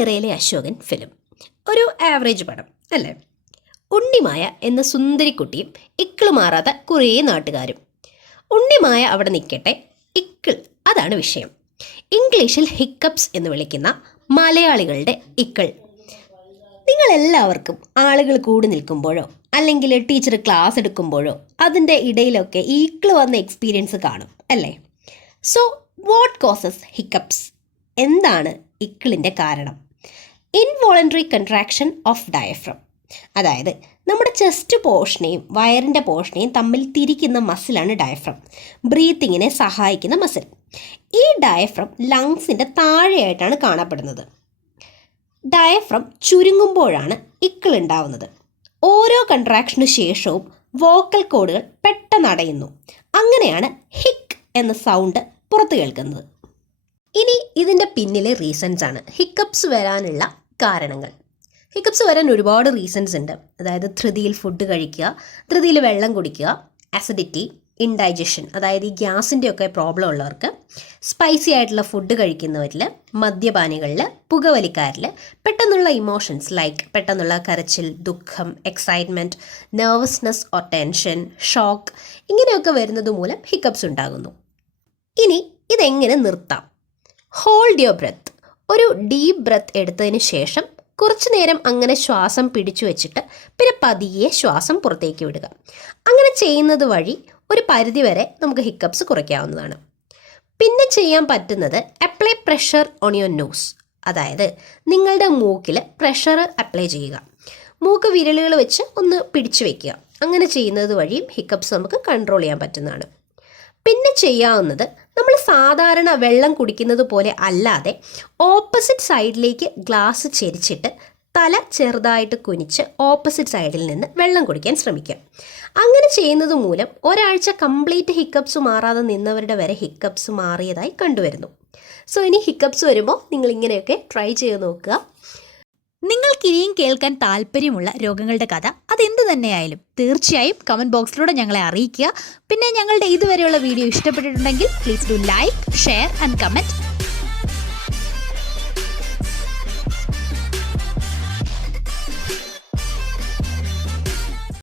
അണിയറയിലെ Ashokan film ഒരു average പടം അല്ലേ? ഉണ്ണിമായ എന്ന സുന്ദരിക്കുട്ടിയും ഇക്കിള് മാറാത്ത കുറേ നാട്ടുകാരും. ഉണ്ണിമായ അവിടെ നിൽക്കട്ടെ, ഇക്കിൾ അതാണ് വിഷയം. ഇംഗ്ലീഷിൽ ഹിക്കപ്സ് എന്ന് വിളിക്കുന്ന മലയാളികളുടെ ഇക്കിൾ. നിങ്ങളെല്ലാവർക്കും ആളുകൾ കൂടി നിൽക്കുമ്പോഴോ അല്ലെങ്കിൽ ടീച്ചർ ക്ലാസ് എടുക്കുമ്പോഴോ അതിൻ്റെ ഇടയിലൊക്കെ ഈ ഇക്കിൾ വന്ന എക്സ്പീരിയൻസ് കാണും അല്ലേ? So what causes hiccups? എന്താണ് ഇക്കിളിൻ്റെ കാരണം? ഇൻവോളണ്ടറി കൺട്രാക്ഷൻ ഓഫ് ഡയഫ്രം, അതായത് നമ്മുടെ ചെസ്റ്റ് പോർഷനെയും വയറിൻ്റെ പോർഷനെയും തമ്മിൽ തിരിക്കുന്ന മസിലാണ് ഡയഫ്രം. ബ്രീത്തിങ്ങിനെ സഹായിക്കുന്ന മസിൽ. ഈ ഡയഫ്രം ലങ്സിൻ്റെ താഴെയായിട്ടാണ് കാണപ്പെടുന്നത്. ഡയഫ്രം ചുരുങ്ങുമ്പോഴാണ് ഇക്കിൾ ഉണ്ടാവുന്നത്. ഓരോ കൺട്രാക്ഷനു ശേഷവും വോക്കൽ കോഡുകൾ പെട്ടെന്ന് അടയുന്നു. അങ്ങനെയാണ് ഹിക്ക് എന്ന സൗണ്ട് പുറത്തു കേൾക്കുന്നത്. ഇനി ഇതിൻ്റെ പിന്നിലെ റീസൺസ് ആണ്, ഹിക്കപ്സ് വരാനുള്ള കാരണങ്ങൾ. ഹിക്കപ്സ് വരാൻ ഒരുപാട് റീസൺസ് ഉണ്ട്. അതായത് ധൃതിയിൽ ഫുഡ് കഴിക്കുക, ധൃതിയിൽ വെള്ളം കുടിക്കുക, അസിഡിറ്റി, ഇൻഡൈജഷൻ, അതായത് ഈ ഗ്യാസിൻ്റെ ഒക്കെ പ്രോബ്ലം ഉള്ളവർക്ക്, സ്പൈസി ആയിട്ടുള്ള ഫുഡ് കഴിക്കുന്നവരിൽ, മദ്യപാനികളിൽ, പുകവലിക്കാരിൽ, പെട്ടെന്നുള്ള ഇമോഷൻസ് ലൈക്ക് പെട്ടെന്നുള്ള കരച്ചിൽ, ദുഃഖം, excitement, nervousness or tension, shock, ഇങ്ങനെയൊക്കെ വരുന്നത് മൂലം ഹിക്കപ്സ് ഉണ്ടാകുന്നു. ഇനി ഇതെങ്ങനെ നിർത്താം? Hold your breath. ഒരു ഡീപ്പ് ബ്രെത്ത് എടുത്തതിന് ശേഷം കുറച്ചു നേരം അങ്ങനെ ശ്വാസം പിടിച്ചു വെച്ചിട്ട് പിന്നെ പതിയെ ശ്വാസം പുറത്തേക്ക് വിടുക. അങ്ങനെ ചെയ്യുന്നത് വഴി ഒരു പരിധിവരെ നമുക്ക് ഹിക്കപ്സ് കുറയ്ക്കാവുന്നതാണ്. പിന്നെ ചെയ്യാൻ പറ്റുന്നത് apply pressure on your nose, അതായത് നിങ്ങളുടെ മൂക്കിൽ പ്രഷർ അപ്ലൈ ചെയ്യുക. മൂക്ക് വിരലുകൾ വെച്ച് ഒന്ന് പിടിച്ചു വയ്ക്കുക. അങ്ങനെ ചെയ്യുന്നത് വഴിയും ഹിക്കപ്സ് നമുക്ക് കൺട്രോൾ ചെയ്യാൻ പറ്റുന്നതാണ്. പിന്നെ ചെയ്യാവുന്നത്, നമ്മൾ സാധാരണ വെള്ളം കുടിക്കുന്നത് പോലെ അല്ലാതെ ഓപ്പോസിറ്റ് സൈഡിലേക്ക് ഗ്ലാസ് ചെരിച്ചിട്ട് തല ചെറുതായിട്ട് കുനിച്ച് ഓപ്പോസിറ്റ് സൈഡിൽ നിന്ന് വെള്ളം കുടിക്കാൻ ശ്രമിക്കാം. അങ്ങനെ ചെയ്യുന്നത് മൂലം ഒരാഴ്ച കംപ്ലീറ്റ് ഹിക്കപ്സ് മാറാതെ നിന്നവരുടെ വരെ ഹിക്കപ്സ് മാറിയതായി കണ്ടുവരുന്നു. സോ ഇനി ഹിക്കപ്സ് വരുമ്പോൾ നിങ്ങൾ ഇങ്ങനെയൊക്കെ ട്രൈ ചെയ്ത് നോക്കുക. നിങ്ങൾക്കിനിയും കേൾക്കാൻ താല്പര്യമുള്ള രോഗങ്ങളുടെ കഥ അതെന്ത് തന്നെയായാലും തീർച്ചയായും കമൻറ്റ് ബോക്സിലൂടെ ഞങ്ങളെ അറിയിക്കുക. പിന്നെ ഞങ്ങളുടെ ഇതുവരെയുള്ള വീഡിയോ ഇഷ്ടപ്പെട്ടിട്ടുണ്ടെങ്കിൽ please do like, share and comment.